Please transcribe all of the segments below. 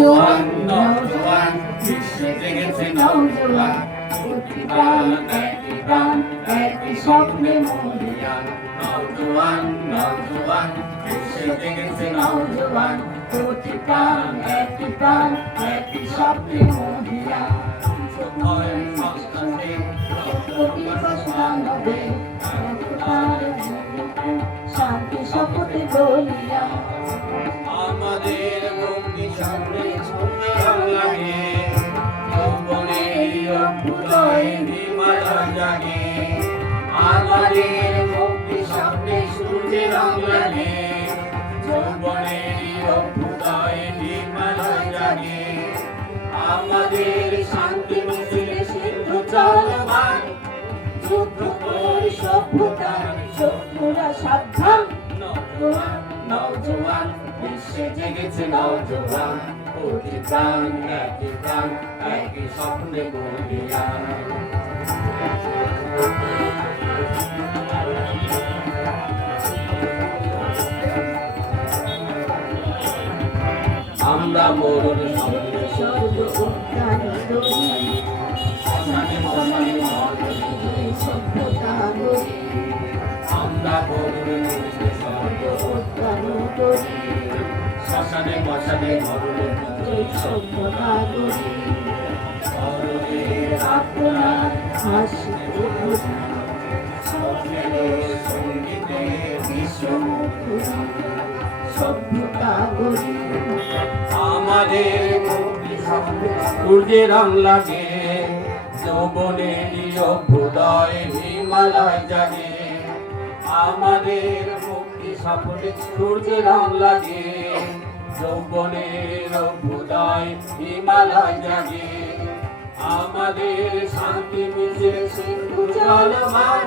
নৌজোয়ান নৌজোয়ান বিশ্বে জেগেছে নৌজোয়ান একটি প্রাণ একটি প্রাণ একটি স্বপ্নে মরিয়ান নৌজোয়ান নৌজোয়ান বিশ্বে জেগেছে নৌজোয়ান প্রতি প্রাণ একটি প্রাণ প্রশ্নানবে শান্তি শপথে বলিয়া সূর্যের রং লাগে যৌবনের অভ্যুদয় হিমালয় জাগে আমাদের শান্তি মিছিলে সিন্ধু চলমান যুদ্ধ করি সভ্যতার শত্রুরা একই প্রাণ, একই স্বপ্নে বলিয়ান আমরা স্বর্গ উদ্যান দরি শ্মশানে, মশানে মরুর সভ্যতা গরি মরুরের আপনার হাসি। স্বপ্নের সঙ্গীতে বিশ্ব আমাদের সূর্যের রং লাগে যৌবনেরই অভ্যুদয় হিমালয় জাগে। আমাদের মুক্তি স্বপ্নে সূর্যের রং লাগে যৌবনের অভ্যুদয় হিমালয় জাগে। আমাদের শান্তি মিছে সিন্ধু চলমান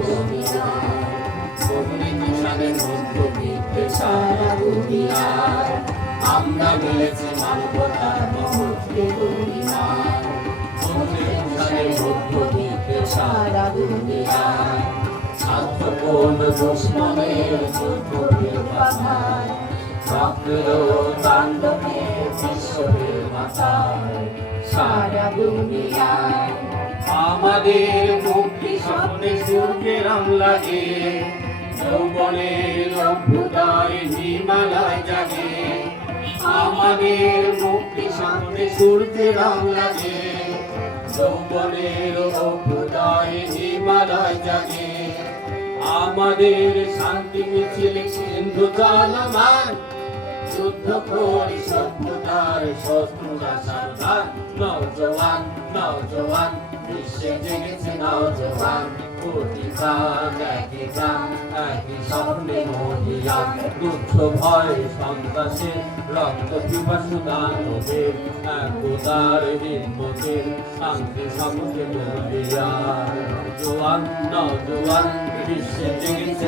সারা দুনিয়ায় আমরা মিলেছি মানবতার মহত্বে মধ্যবিত্তে সারা বিশ্বরের মাথায় সারা দুনিয়ায় আমাদের মুক্তি স্বপ্নে সূর্যের রং লাগে যৌবনের অভ্যুদয় জাগে। আমাদের মুক্তি স্বপ্নে সূর্যের রং লাগে। যৌবনের অভ্যুদয় হিমালয় জাগে। আমাদের শান্তি মিছিল সিন্ধু চলমান যুদ্ধ করি সভ্যতার শত্রুরা সাবধান বিশ্বে জেগেছে নৌজওয়ান প্রাণ একই প্রাণ একই স্বপ্নে মহিয়ান দুঃখ ভয় সন্ত্রাসের রক্ত পিপাসু দানবের একতার হিম্মতের শান্তি সমুদ্রে মহিয়ান নৌজওয়ান নৌজওয়ান বিশ্বে জেগেছে